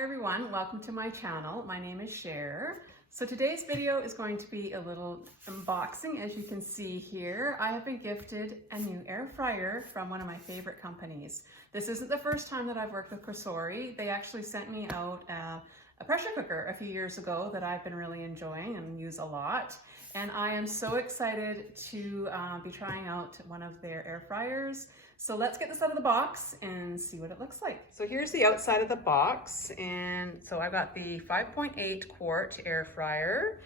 Hi everyone, welcome to my channel. My name is Cher. So today's video is going to be a little unboxing. As you can see here, I have been gifted a new air fryer from one of my favorite companies. This isn't the first time that I've worked with Cosori. They actually sent me out a pressure cooker a few years ago that I've been really enjoying and use a lot. And I am so excited to be trying out one of their air fryers. So let's get this out of the box and see what it looks like. So here's the outside of the box. And so I've got the 5.8 quart air fryer.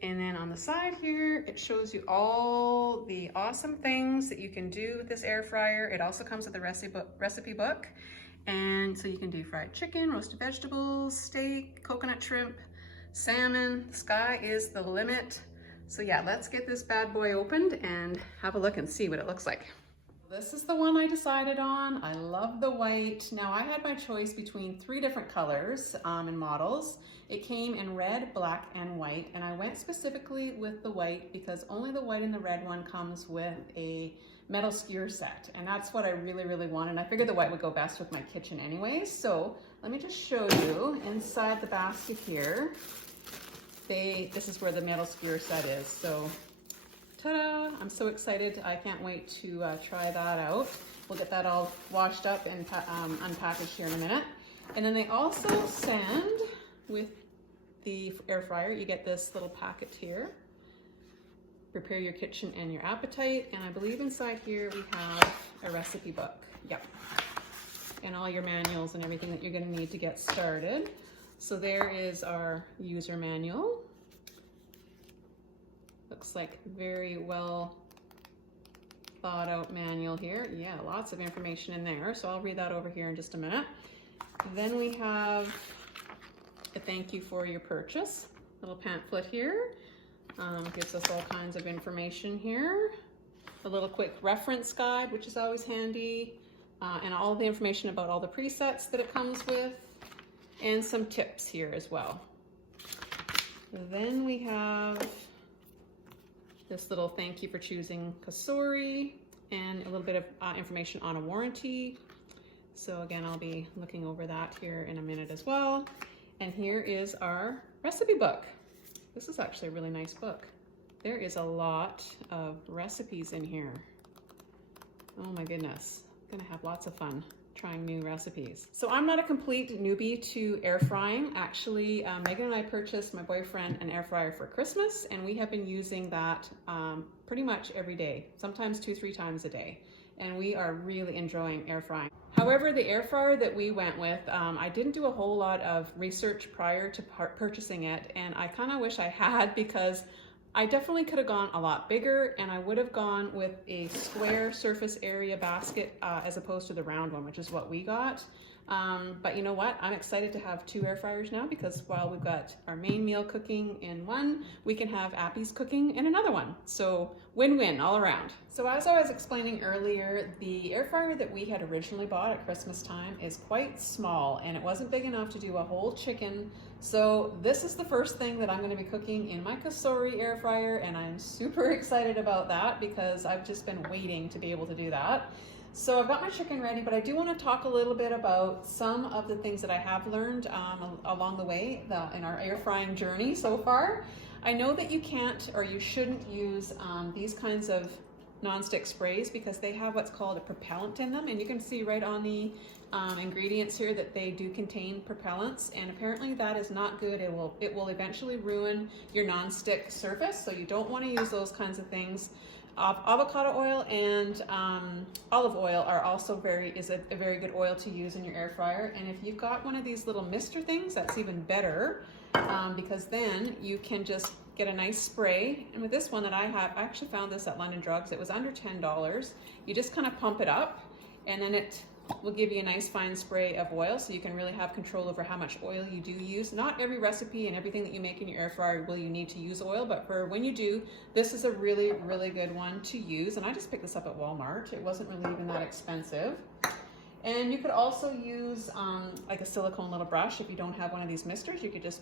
And then on the side here, it shows you all the awesome things that you can do with this air fryer. It also comes with a recipe book. And so you can do fried chicken, roasted vegetables, steak, coconut shrimp, salmon. The sky is the limit. So yeah, let's get this bad boy opened and have a look and see what it looks like. This is the one I decided on. I love the white. Now I had my choice between 3 different colors and models. It came in red, black, and white, and I went specifically with the white because only the white and the red one comes with a metal skewer set, and that's what I really wanted. I figured the white would go best with my kitchen anyways. So let me just show you inside the basket here. This is where the metal skewer set is. So ta-da! I'm so excited. I can't wait to try that out. We'll get that all washed up and unpackaged here in a minute. And then they also send with the air fryer, you get this little packet here. Prepare your kitchen and your appetite. And I believe inside here we have a recipe book. Yep. And all your manuals and everything that you're gonna need to get started. So there is our user manual. Looks like very well thought out manual here. Yeah, lots of information in there. So I'll read that over here in just a minute. Then we have a thank you for your purchase. Little pamphlet here. Gives us all kinds of information here. A little quick reference guide, which is always handy. And all the information about all the presets that it comes with. And some tips here as well. Then we have this little thank you for choosing Cosori and a little bit of information on a warranty. So again, I'll be looking over that here in a minute as well. And here is our recipe book. This is actually a really nice book. There is a lot of recipes in here. Oh my goodness, I'm gonna have lots of fun trying new recipes. So I'm not a complete newbie to air frying. Actually, Megan and I purchased my boyfriend an air fryer for Christmas, and we have been using that pretty much every day, sometimes 2-3 times a day. And we are really enjoying air frying. However, the air fryer that we went with, I didn't do a whole lot of research prior to purchasing it, and I kind of wish I had, because I definitely could have gone a lot bigger, and I would have gone with a square surface area basket as opposed to the round one, which is what we got. But you know what? I'm excited to have 2 air fryers now, because while we've got our main meal cooking in one, we can have Appy's cooking in another one. So win-win all around. So as I was explaining earlier, the air fryer that we had originally bought at Christmas time is quite small, and it wasn't big enough to do a whole chicken. So this is the first thing that I'm going to be cooking in my Cosori air fryer, and I'm super excited about that because I've just been waiting to be able to do that. So I've got my chicken ready, but I do want to talk a little bit about some of the things that I have learned along the way in our air frying journey so far. I know that you can't or you shouldn't use these kinds of nonstick sprays because they have what's called a propellant in them, and you can see right on the ingredients here that they do contain propellants, and apparently that is not good. It will eventually ruin your nonstick surface, so you don't want to use those kinds of things. Avocado oil and olive oil are also a very good oil to use in your air fryer. And if you've got one of these little mister things, that's even better, because then you can just get a nice spray. And with this one that I have, I actually found this at London Drugs. It was under $10. You just kind of pump it up, and then it will give you a nice fine spray of oil, so you can really have control over how much oil you do use. Not every recipe and everything that you make in your air fryer will you need to use oil, but for when you do, this is a really good one to use. And I just picked this up at Walmart. It wasn't really even that expensive. And you could also use like a silicone little brush. If you don't have one of these misters, you could just,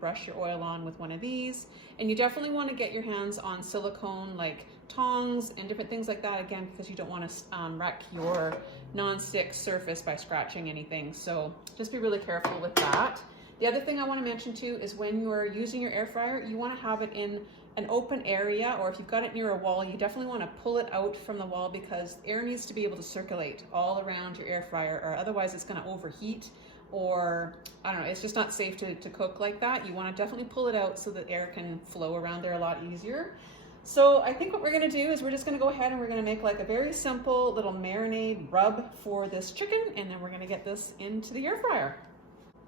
brush your oil on with one of these. And you definitely want to get your hands on silicone like tongs and different things like that, again, because you don't want to wreck your non-stick surface by scratching anything. So just be really careful with that. The other thing I want to mention too is when you're using your air fryer, you want to have it in an open area, or if you've got it near a wall, you definitely want to pull it out from the wall because air needs to be able to circulate all around your air fryer, or otherwise it's going to overheat, or I don't know, it's just not safe to cook like that. You want to definitely pull it out so that air can flow around there a lot easier. So I think what we're going to do is we're just going to go ahead and we're going to make like a very simple little marinade rub for this chicken, and then we're going to get this into the air fryer.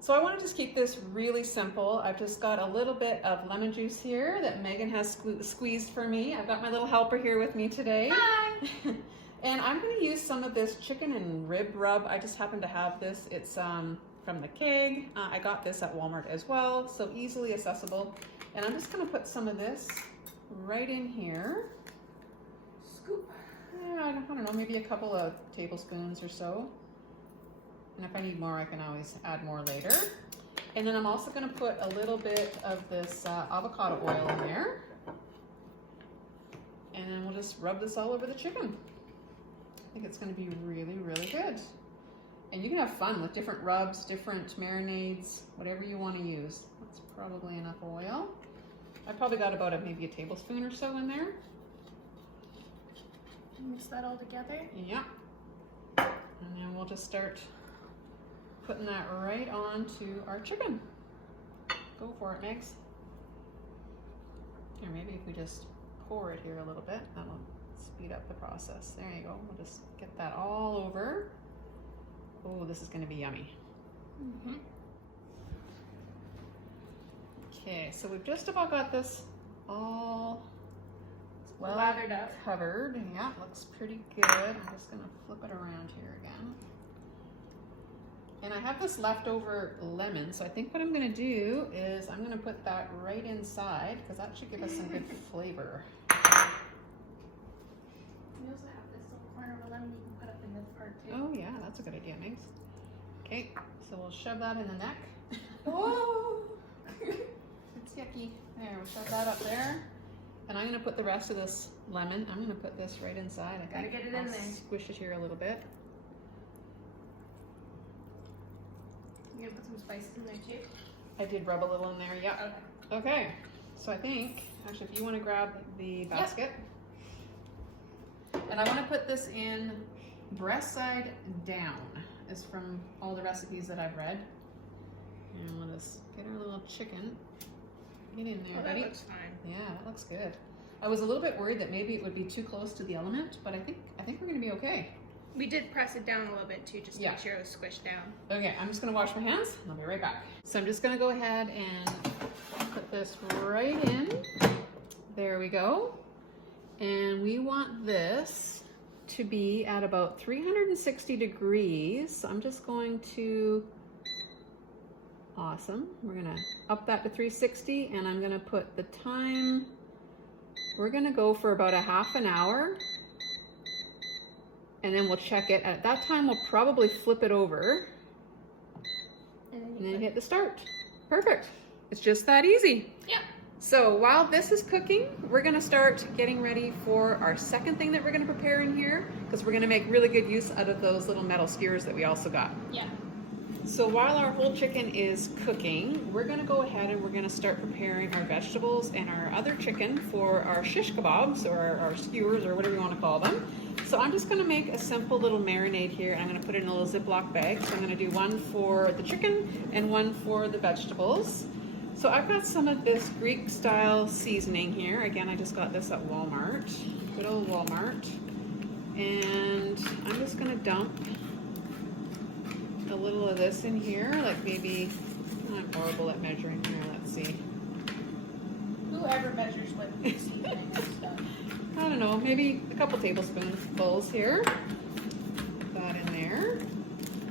So I want to just keep this really simple. I've just got a little bit of lemon juice here that Megan has squeezed for me. I've got my little helper here with me today. Hi! And I'm going to use some of this chicken and rib rub. I just happen to have this. It's from the keg. I got this at Walmart as well, so easily accessible. And I'm just going to put some of this right in here. Scoop. Yeah, I don't know, maybe a couple of tablespoons or so. And if I need more, I can always add more later. And then I'm also going to put a little bit of this avocado oil in there. And then we'll just rub this all over the chicken. I think it's going to be really, really good. And you can have fun with different rubs, different marinades, whatever you want to use. That's probably enough oil. I probably got about maybe a tablespoon or so in there. Mix that all together. Yeah. And then we'll just start putting that right onto our chicken. Go for it, Megs. Or maybe if we just pour it here a little bit, that'll speed up the process. There you go. We'll just get that all over. Oh, this is going to be yummy. Mm-hmm. Okay, so we've just about got this all well lathered up. Covered. Yeah, looks pretty good. I'm just going to flip it around here again. And I have this leftover lemon, so I think what I'm going to do is I'm going to put that right inside because that should give us some good flavor. We also have this little corner of a lemon you can put up in this part too. Oh yeah, that's a good idea, Megs. Okay, so we'll shove that in the neck. Oh! It's yucky. There, we'll shove that up there. And I'm going to put the rest of this lemon, I'm going to put this right inside. I Gotta think get it in there. Squish it here a little bit. You gonna put some spices in there too? I did rub a little in there, yeah. Okay. Okay, so I think, actually, if you want to grab the basket. Yep. And I want to put this in breast side down. It's from all the recipes that I've read. And we'll just get our little chicken. Get in there, buddy. That looks fine. Yeah, that looks good. I was a little bit worried that maybe it would be too close to the element, but I think we're going to be okay. We did press it down a little bit too, just to make sure it was squished down. Okay, I'm just gonna wash my hands and I'll be right back. So I'm just gonna go ahead and put this right in. There we go. And we want this to be at about 360 degrees. So I'm just going to, awesome. We're gonna up that to 360 and I'm gonna put the time, we're gonna go for about a half an hour. And then we'll check it. At that time, we'll probably flip it over and then hit the start. Perfect. It's just that easy. Yeah. So while this is cooking, we're gonna start getting ready for our second thing that we're gonna prepare in here, because we're gonna make really good use out of those little metal skewers that we also got. Yeah. So while our whole chicken is cooking, we're gonna go ahead and we're gonna start preparing our vegetables and our other chicken for our shish kebabs, or our skewers, or whatever you wanna call them. So I'm just gonna make a simple little marinade here, and I'm gonna put it in a little Ziploc bag. So I'm gonna do one for the chicken and one for the vegetables. So I've got some of this Greek style seasoning here. Again, I just got this at Walmart, good old Walmart. And I'm just gonna dump a little of this in here, like maybe, I'm horrible at measuring here, let's see. Whoever measures what seasoning and stuff. I don't know, maybe a couple tablespoonfuls here. Put that in there.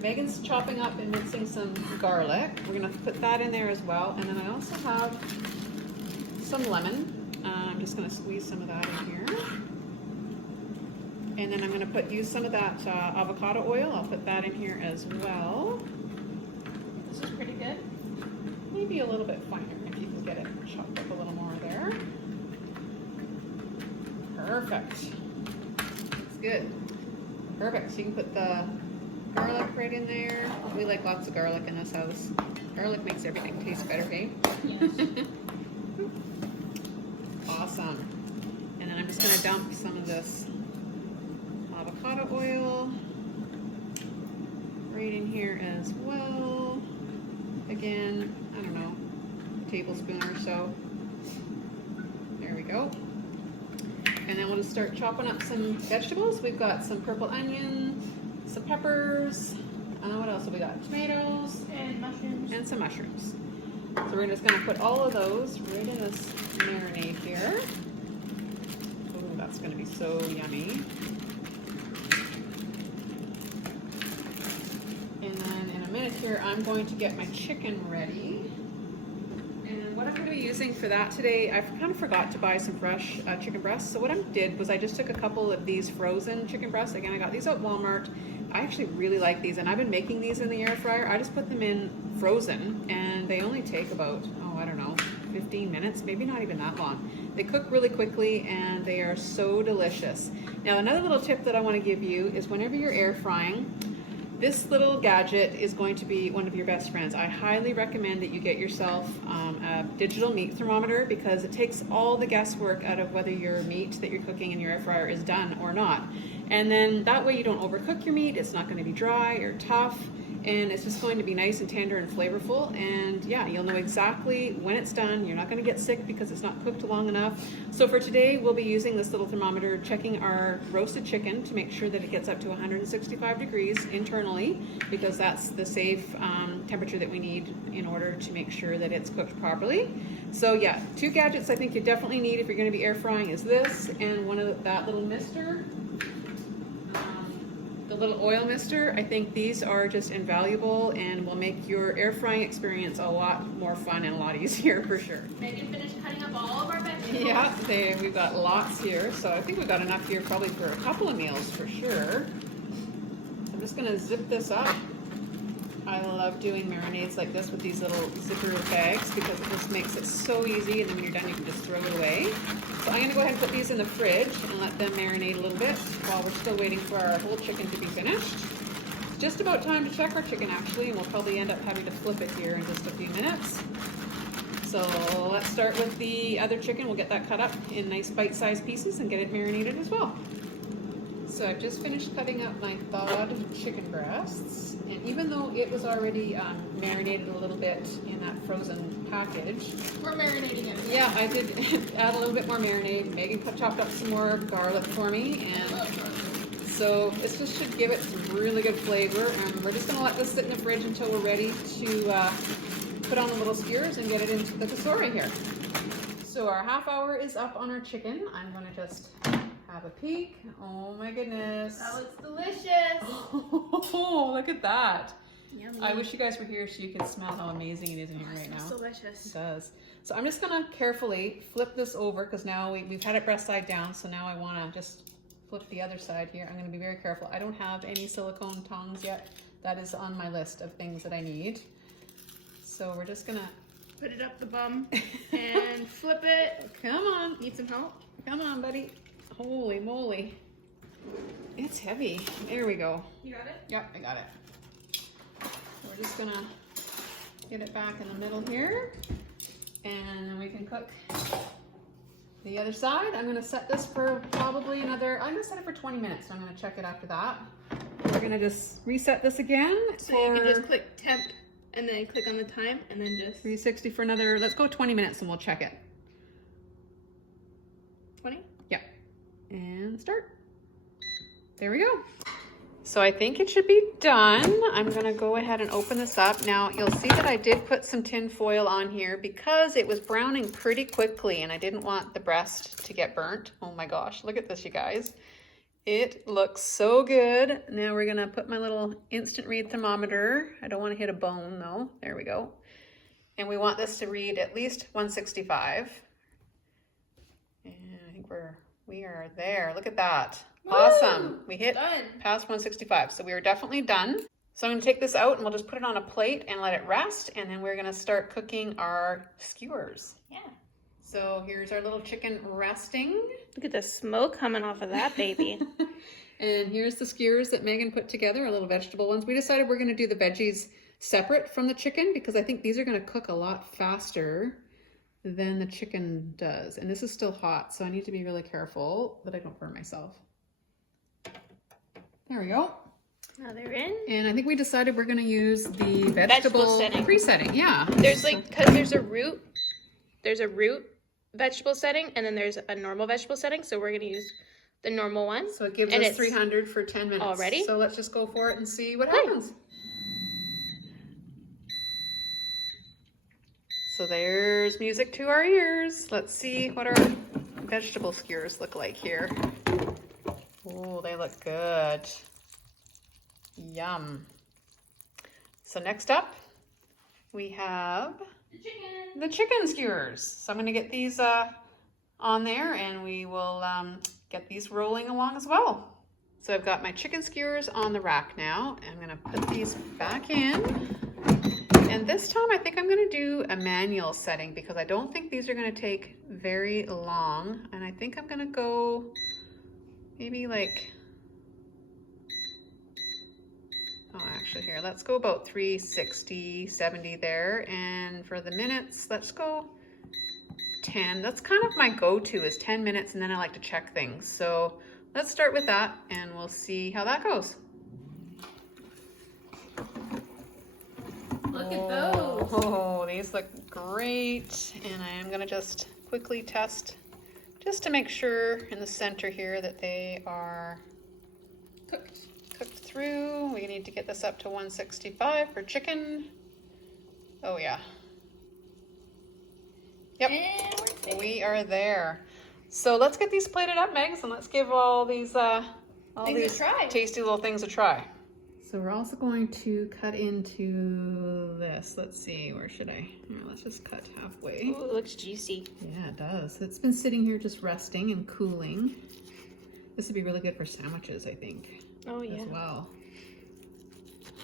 Megan's chopping up and mixing some garlic. We're gonna put that in there as well. And then I also have some lemon. I'm just gonna squeeze some of that in here. And then I'm gonna use some of that avocado oil. I'll put that in here as well. This is pretty good. Maybe a little bit finer if you can get it chopped up a little more there. Perfect. That's good. Perfect. So you can put the garlic right in there. We like lots of garlic in this house. Garlic makes everything taste better, hey? Yes. Awesome. And then I'm just gonna dump some of this avocado oil right in here as well. Again, I don't know, a tablespoon or so. There we go. And then we'll just start chopping up some vegetables. We've got some purple onion, some peppers. What else have we got? Tomatoes. And mushrooms. And some mushrooms. So we're just going to put all of those right in this marinade here. Oh, that's going to be so yummy. And then in a minute here, I'm going to get my chicken ready. And what I'm going to be using for that today, I kind of forgot to buy some fresh chicken breasts. So what I did was I just took a couple of these frozen chicken breasts. Again, I got these at Walmart. I actually really like these, and I've been making these in the air fryer. I just put them in frozen, and they only take about, oh, I don't know, 15 minutes, maybe not even that long. They cook really quickly, and they are so delicious. Now, another little tip that I want to give you is whenever you're air frying, this little gadget is going to be one of your best friends. I highly recommend that you get yourself a digital meat thermometer, because it takes all the guesswork out of whether your meat that you're cooking in your air fryer is done or not. And then that way you don't overcook your meat, it's not going to be dry or tough, and it's just going to be nice and tender and flavorful. And yeah, you'll know exactly when it's done. You're not going to get sick because it's not cooked long enough. So for today, we'll be using this little thermometer, checking our roasted chicken to make sure that it gets up to 165 degrees internally, because that's the safe temperature that we need in order to make sure that it's cooked properly. So yeah, two gadgets I think you definitely need if you're going to be air frying is this, and that little mister. The little oil mister. I think these are just invaluable and will make your air frying experience a lot more fun and a lot easier for sure. Megan finished cutting up all of our vegetables. Yeah, we've got lots here, so I think we've got enough here probably for a couple of meals for sure. I'm just gonna zip this up. I love doing marinades like this with these little zipper bags because it just makes it so easy, and then when you're done you can just throw it away. So I'm going to go ahead and put these in the fridge and let them marinate a little bit while we're still waiting for our whole chicken to be finished. It's just about time to check our chicken actually, and we'll probably end up having to flip it here in just a few minutes. So let's start with the other chicken. We'll get that cut up in nice bite-sized pieces and get it marinated as well. So I've just finished cutting up my thawed chicken breasts, and even though it was already marinated a little bit in that frozen package, We're marinating it. yeah, I did add a little bit more marinade. Megan chopped up some more garlic for me, and so this just should give it some really good flavor. And we're just going to let this sit in the fridge until we're ready to put on the little skewers and get it into the Cosori here. So our half hour is up on our chicken. I'm going to just have a peek. Oh my goodness. That looks delicious. Oh, look at that. Yummy. I wish you guys were here so you could smell how amazing it is in here right now. It's delicious. It does. So I'm just gonna carefully flip this over because now we've had it breast side down, so now I wanna just flip the other side here. I'm gonna be very careful. I don't have any silicone tongs yet. That is on my list of things that I need. So we're just gonna put it up the bum and flip it. Come on. Need some help? Come on, buddy. Holy moly. It's heavy. There we go. You got it? Yep, I got it. We're just gonna get it back in the middle here, and then we can cook the other side. I'm gonna set this for probably I'm gonna set it for 20 minutes, so I'm gonna check it after that. We're gonna just reset this again. So you can just click temp and then click on the time and then just 360 for another, let's go 20 minutes and we'll check it. 20? Yeah. And start. There we go. So I think it should be done. I'm gonna go ahead and open this up. Now you'll see that I did put some tin foil on here because it was browning pretty quickly and I didn't want the breast to get burnt. Oh my gosh, look at this, you guys. It looks so good. Now we're gonna put my little instant read thermometer. I don't wanna hit a bone though. There we go. And we want this to read at least 165. And I think we are there. Look at that. Awesome. We hit past 165. So we are definitely done. So I'm going to take this out and we'll just put it on a plate and let it rest. And then we're going to start cooking our skewers. Yeah. So here's our little chicken resting. Look at the smoke coming off of that baby. And here's the skewers that Megan put together, our little vegetable ones. We decided we're gonna do the veggies separate from the chicken because I think these are gonna cook a lot faster than the chicken does. And this is still hot, so I need to be really careful that I don't burn myself. There we go. Now they're in. And I think we decided we're gonna use the vegetable setting. pre-setting, yeah. There's like, cause there's a root vegetable setting, and then there's a normal vegetable setting. So we're gonna use the normal one. So it gives And us it's 300 for 10 minutes. already? So let's just go for it and see what Play. happens. So there's music to our ears. Let's see what our vegetable skewers look like here. Oh, they look good. Yum. So next up, we have the chicken skewers. So I'm gonna get these on there and we will get these rolling along as well. So I've got my chicken skewers on the rack now. I'm gonna put these back in. And this time I think I'm gonna do a manual setting because I don't think these are gonna take very long. And I think I'm gonna go maybe like, oh, actually here, let's go about 360, 70 there. And for the minutes, let's go 10. That's kind of my go-to is 10 minutes and then I like to check things. So let's start with that and we'll see how that goes. Look at those. Oh, these look great. And I am gonna just quickly test just to make sure in the center here that they are cooked through. We need to get this up to 165 for chicken. Oh yeah. Yep, And we are there. So let's get these plated up, Megs, and let's give all these Things a try. tasty little things a try. So we're also going to cut into this. Let's see, where should I? Here, let's just cut halfway. Ooh, it looks juicy. Yeah, it does. It's been sitting here just resting and cooling. This would be really good for sandwiches, I think, Oh yeah. as well.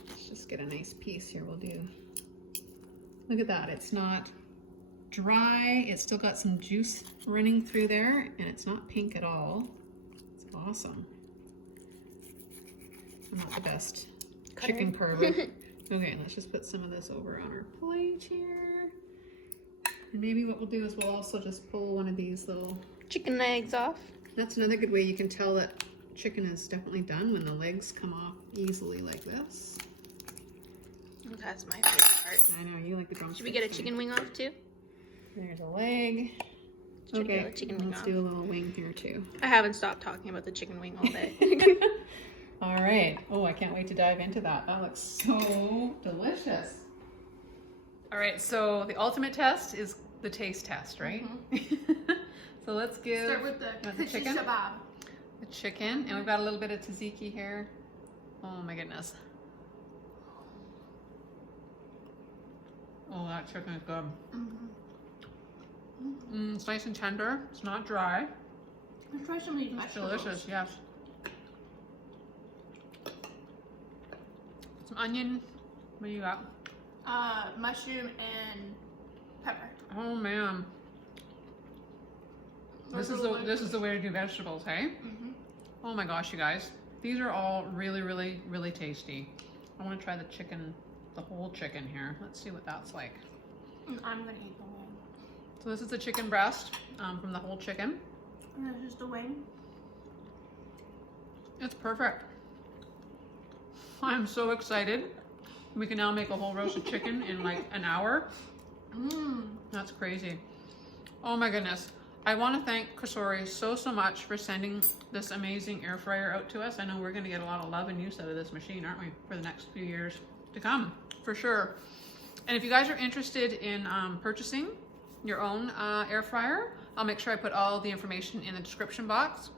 Let's just get a nice piece here. We'll do. Look at that. It's not dry. It's still got some juice running through there, and it's not pink at all. It's awesome. I'm not the best chicken carver. Okay, let's just put some of this over on our plate here. And maybe what we'll do is we'll also just pull one of these little... Chicken legs off. That's another good way you can tell that chicken is definitely done when the legs come off easily like this. That's my favorite part. I know, you like the drumsticks. Should we get a chicken wing off too? There's a leg. Should we get Okay, a chicken wing let's off? do a little wing here too. I haven't stopped talking about the chicken wing all day. All right. Oh, I can't wait to dive into that. That looks so delicious. All right, so the ultimate test is the taste test, right? So let's give start with the chicken. kebab. The chicken, and we've got a little bit of tzatziki here. Oh my goodness. Oh, that chicken is good. It's nice and tender. It's not dry. Let's try some of these It's vegetables. delicious, yes. Some onion. What do you got? Mushroom and pepper. Oh man. This is the way to do vegetables, hey? Oh my gosh, you guys. These are all really, really, really tasty. I want to try the chicken, the whole chicken here. Let's see what that's like. I'm gonna eat the wing. So this is the chicken breast from the whole chicken. And this is the wing. It's perfect. I'm so excited. We can now make a whole roasted chicken in like an hour. That's crazy. Oh my goodness. I want to thank Cosori so much for sending this amazing air fryer out to us. I know we're going to get a lot of love and use out of this machine, aren't we, for the next few years to come, for sure. And if you guys are interested in purchasing your own air fryer, I'll make sure I put all the information in the description box.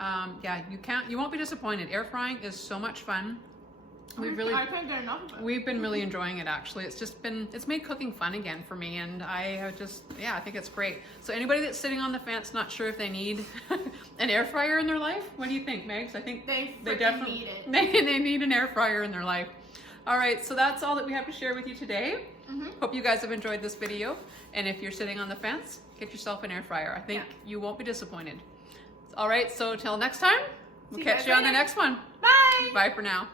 Yeah, you won't be disappointed. Air frying is so much fun. I can't get enough of it. We've been really enjoying it actually. It's made cooking fun again for me, and I think it's great. So anybody that's sitting on the fence, not sure if they need an air fryer in their life, what do you think, Megs? I think They definitely need it. They need an air fryer in their life. All right, so that's all that we have to share with you today. Hope you guys have enjoyed this video, and if you're sitting on the fence, get yourself an air fryer. I think you won't be disappointed. All right, so till next time, We'll See you catch guys you on the later. next one. Bye. Bye for now.